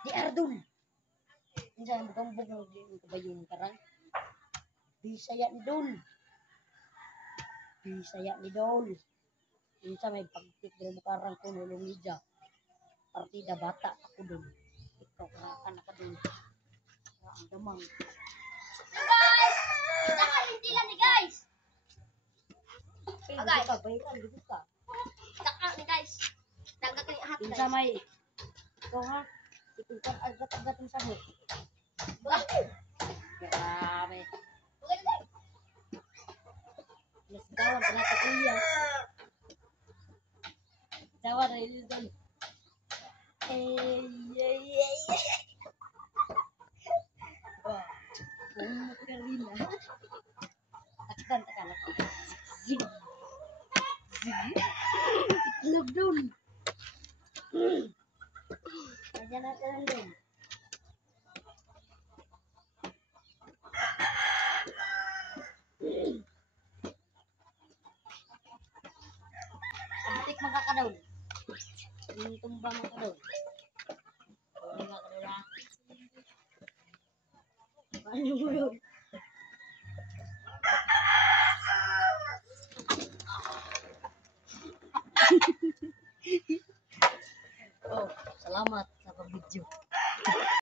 Di Ardun. Minsan bugambog ng kabayon karang. Bisaya ni Don. Bisaya ni Don. Minsan may pagtik din mo karang kuno lumidya. Partida bata ako doon. Ikaw anak ka doon. Ang damang. Guys! Dakan hindi lang ni guys. Guys, bayikan dito ka. Dakan ni guys. Dagan kani hat Minsan guys. may ikaw ha. Ikaw agad-agad yung sabi. Grabe. Mas gawan ka na sa kuya. Jawa na yun doon. Oh, umot ka rin ah. Takdan. Zing. Zing. Itlog doon. Kaya na ka lang doon. Abitik magkakadaw. Yung tumbang magkakadaw. Hindi magkakadaw na. Paano mo yun? Oh, salamat sa pag-video.